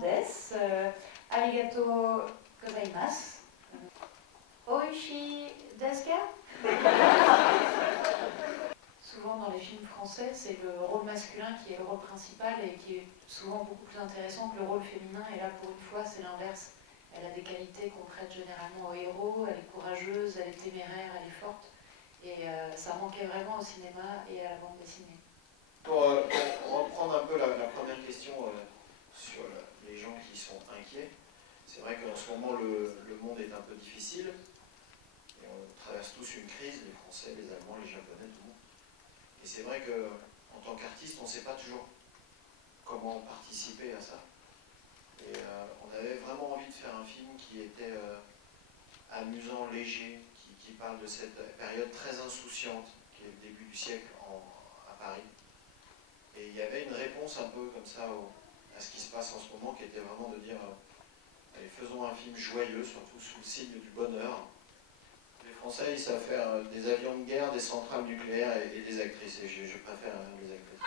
です。arigato gozaimasu. Oishi desu ka? Souvent dans les films français, c'est le rôle masculin qui est le rôle principal et qui est souvent beaucoup plus intéressant que le rôle féminin. Et là, pour une fois, c'est l'inverse. Elle a des qualités qu'on prête généralement aux héros. Elle est courageuse, elle est téméraire, elle est forte. Et ça manquait vraiment au cinéma et à la bande dessinée. Pour reprendre un peu la première question sur les gens qui sont inquiets, c'est vrai qu'en ce moment le monde est un peu difficile. Et on traverse tous une crise, les Français, les Allemands, les Japonais, tout le monde. Et c'est vrai qu'en tant qu'artiste, on ne sait pas toujours comment participer à ça. Et on avait vraiment envie de faire un film qui était amusant, léger, qui parle de cette période très insouciante, qui est le début du siècle à Paris. Et il y avait une réponse un peu comme ça à ce qui se passe en ce moment, qui était vraiment de dire allez, faisons un film joyeux, surtout sous le signe du bonheur. Les Français, ils savent faire des avions de guerre, des centrales nucléaires et des actrices. Et je préfère les actrices.